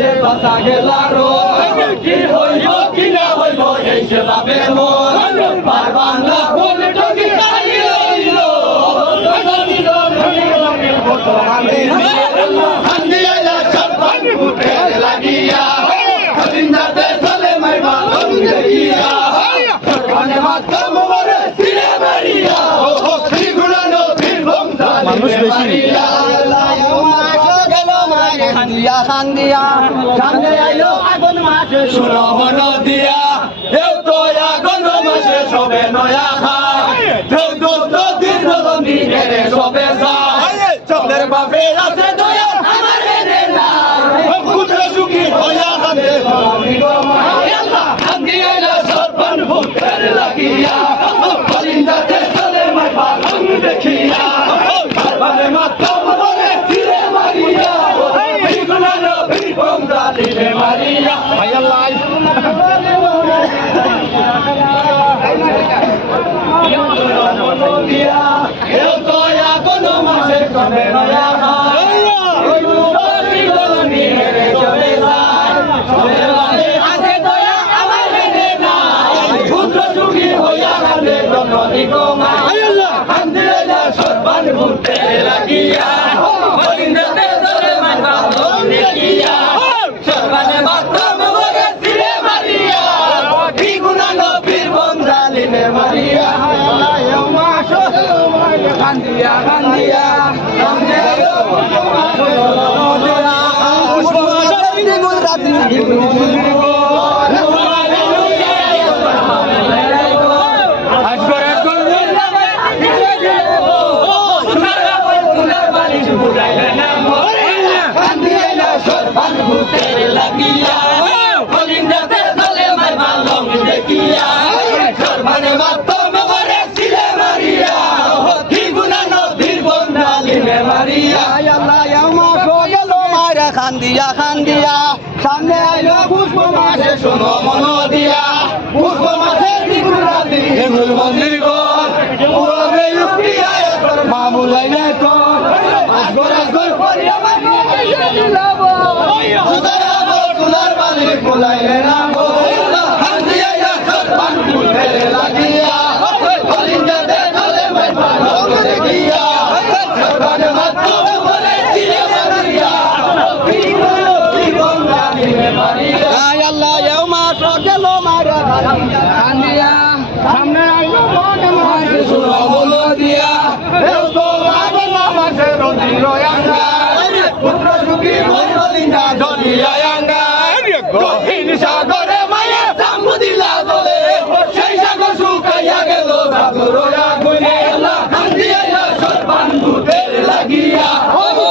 দেশে বাঁচা গেলারো কি হইব কি না হইব এই সে বাপের মন বাংলা কোন টকি কালি রইল হান্দিয়ালা সরপান ফুটে লাগিয়া কলিন্দাতে চলে মাইবা দেখিয়া সরপানে মাথা মোরে সিরে মারিয়া ও শ্রীগুণানো বীরভূম মানুষ বেশি খান্দিয়া খান্দিয়া সামনে আইলো আগুন মাসে শুনো মন দিয়া এও তো আগুন মাসে সবে নয়া খায় কেউ দুষ্ট দীর্ঘদণ্ডী এরে সবে যায় চলের বাপে আছে দয়া আমার এনে না পুত্র সুখী হইয়া কাঁদে খান্দিয়া সরপন ফুটের লাগিয়া কলিন্দাতে চলে মাই বালং দেখিয়া সরপনে মাথা মরে ফিরে মারিয়া Maria, my life. Eu tô ya con no más con no ya. Hoy tu body con mi regresa. Hace toya amar nena. Putro sugi hoya gande con no digo más. Ande la sorban butte la guía. Bolinde te dole manda donde guía. Sorban matta mare sire Maria. Bigunano birbon daline Maria. Kandia kandia kandia খান্দিয়া খান্দিয়া সামনে আইলো পুষ্প মাসে শোনো মন দিয়া পুষ্প মাসে ত্রিপুরাতি হেমুল মন্দির গর পুরবে ইউপিয়া মামুলাই না তো আসগর আসগর করিয়া মাইয়া দিলাব সুদারাব তুলার বালি ফুলাইলে না গো খান্দিয়া সরপান ফুটে লাগিয়া কলিন্দা দে চলে মাই বালং দেখিয়া সরপান মাত্র বলে চিরে মারিয়া Ay Allah ya masuk gelo mara kandia samne ayo mon mas suro bolo dia eu to lago na masero diro yanga putra suki bolinda dolia yanga gohini sagore maya samudila dole sei sago sukaya gelo sagoro ya gune Allah kandia ya sorban buter lagia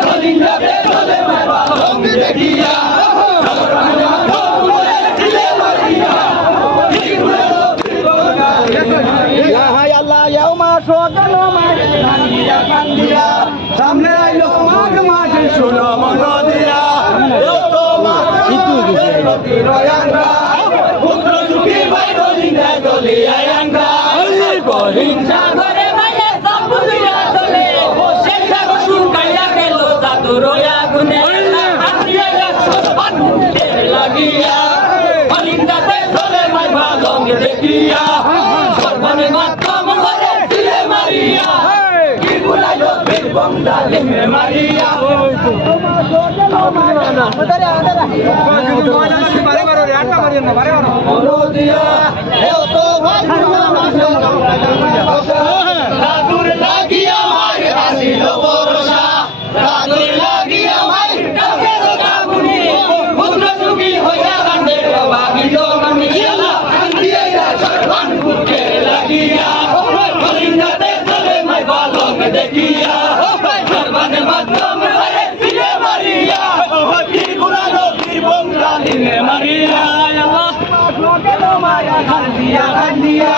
bolinda de dole mara long dekia সামনে আইলো মাঘ মাসে শুনো মন দিয়া পুত্র সুখী ভাই বলিন্দা দলিয়া আঙ্গা হিংসা করে মায়ে সম্পুদিয়া দলে সেই সাগর শুকাইয়া গেল জাদুর আগুনে লাগিয়া বলিন্দাতে চলে মাই বালং দেখিয়া সর্বনে মাত্রা মরে ফিরে মারিয়া কি বুলাইলো বীরভূম ডালিমে মারিয়া দাদুর লাগিয়া মাই আসিল বরসা দাদুর লাগিয়া মাই কাকের গাগুনি পুত্র সুখী হইয়া গান্ডে বাগিল মামিয়া কান্দিয়া সরবান ফুটে লাগিয়া কলিন্দাতে চলে মাই বালং দেখিয়া সরবানে মাধ্যম হয়ে ফিরে মারিয়া কি গুণানো বীরভূম ডালিনে মারিয়া আল্লাহ মায়া কান্দিয়া কান্দিয়া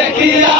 দেখিয়া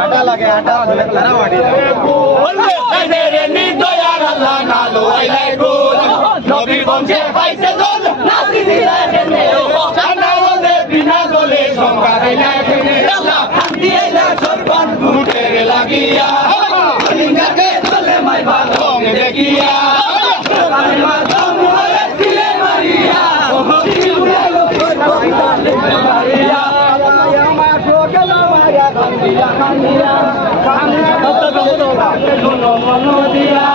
আটা লাগে আটা তারা বাড়ি বলবে রে নিদয়ার আল্লাহ নালো আইলাই গোল নবী বংশে পাইছে দল নাসি দিলা কেনে ও জানা বলে বিনা দলে সংকারে না কেনে আল্লাহ শান্তি আইলা সরবান গুটের লাগিয়া লিঙ্গাকে দলে মাই বাদং দেখিয়া আমি মাদং হলে দিলে মারিয়া ও দিলে মারিয়া আমা সোগেল মারিয়া কান্দিয়া কান্দিয়া কান্দিয়া শুনো মনো দিয়া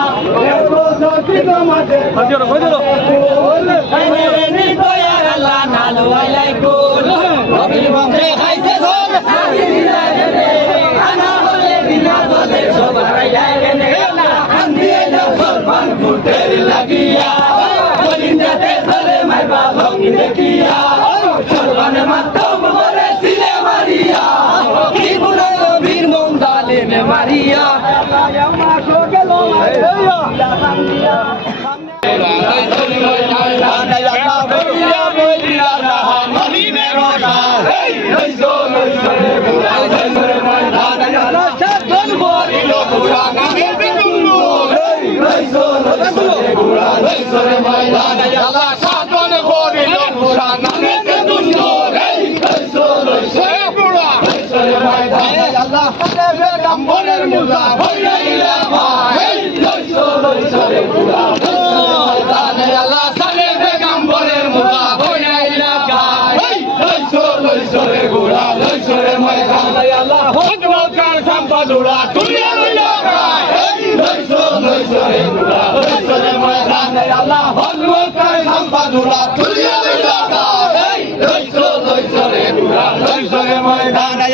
একো সকিত মাঝে হজরো হজরো রে নিদয়ার আল্লাহ নালো আইলাই গোল নবী বংশে খাইছে গোল নাসি দিলা কেনে আনা হলে বিনা দলে সবাই যায় কেনে কান্দি আইলা সরবান গুটের লাগিয়া বলিন্দাতে দলে মাই বাদং দেখিয়া সরবান মাতম করে দিলে মারিয়া কি বুড়ালো বীর মংদালে মারিয়া আমা সোগেল মারিয়া কান্দিয়া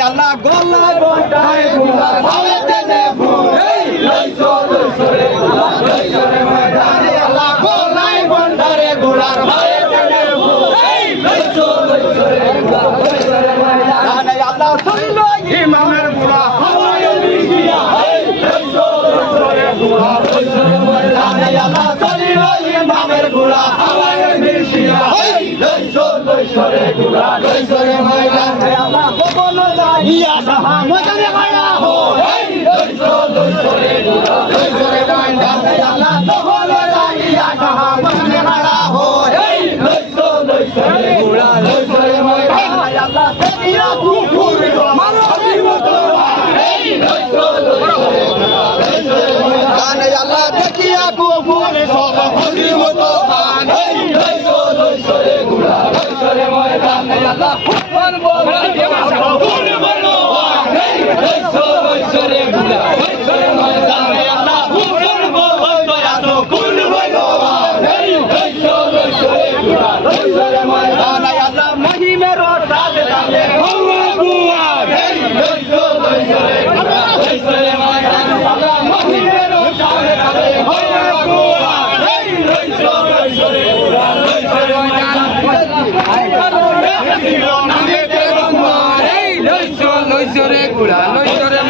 Allah golla bontai gula bhavete ne phul loiso loisore gula loisore maidane Allah gollai bondare gula bhavete ne phul loiso loisore gula loisore maidane Allah sunlo imamer gula hawaya nishiya loiso loisore gula loisore maidane Allah sunlo imamer gula hawaya nishiya loiso loisore gula loisore maidane Allah ইয়া সাহা মজনে মায়া হো এই লইসো লইসো রে গুলা লইসো রে মাইন্ডা আল্লাহ তো হলো ইয়া সাহা মজনে মায়া হো এই লইসো লইসো রে গুলা লইসো রে মাইন্ডা আল্লাহ তেরিয়া কুকুর মারো জীবত এই লইসো লইসো রে গুলা লইসো রে মাইন্ডা আল্লাহ তেরিয়া কুকুর সব জীবত মান এই লইসো লইসো রে গুলা লইসো রে মাইন্ডা আল্লাহ কুকুর বল Loisore gula, loisore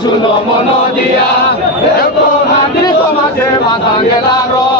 Suno monodia, el tomate, tomate, matangela ro.